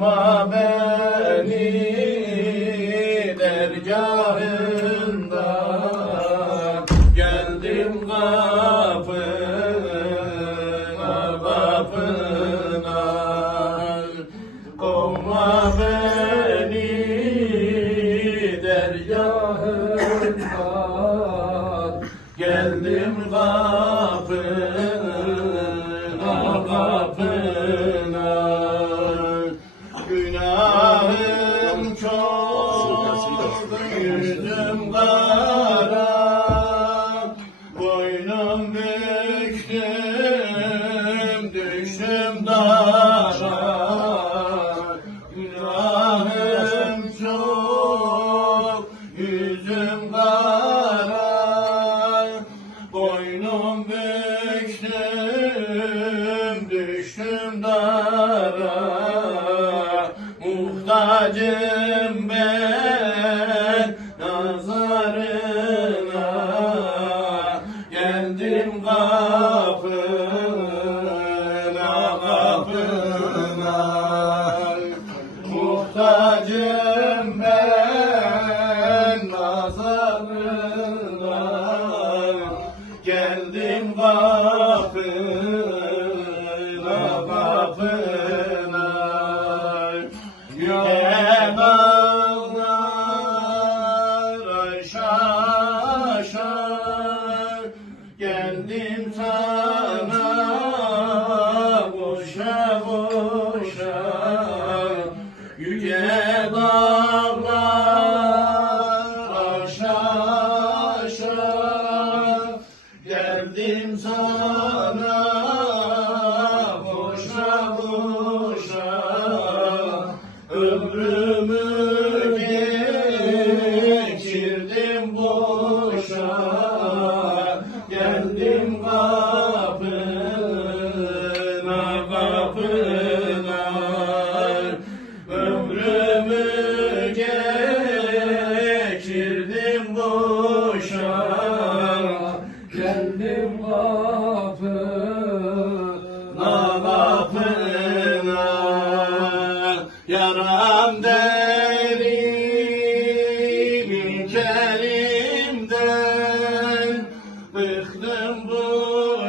my Muhtacım boşa Yüce dağlar aşağı aşağı. Geldim sana Yaram derim kelimden Bıktım bu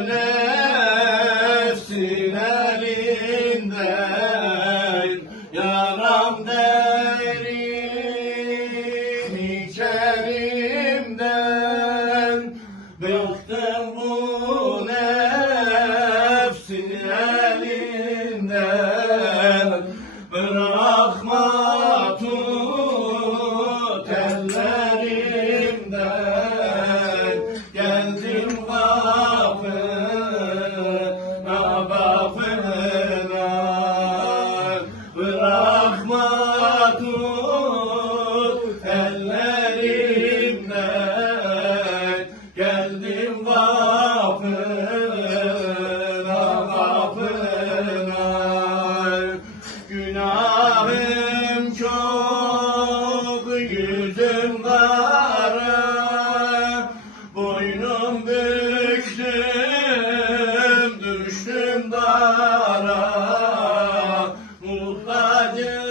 nefsin elinden. Yaram derim kelimden Bıktım bırakma tut ellerimden geldim kapına günahım çok yüzüm kara. Boynum büyük Yeah.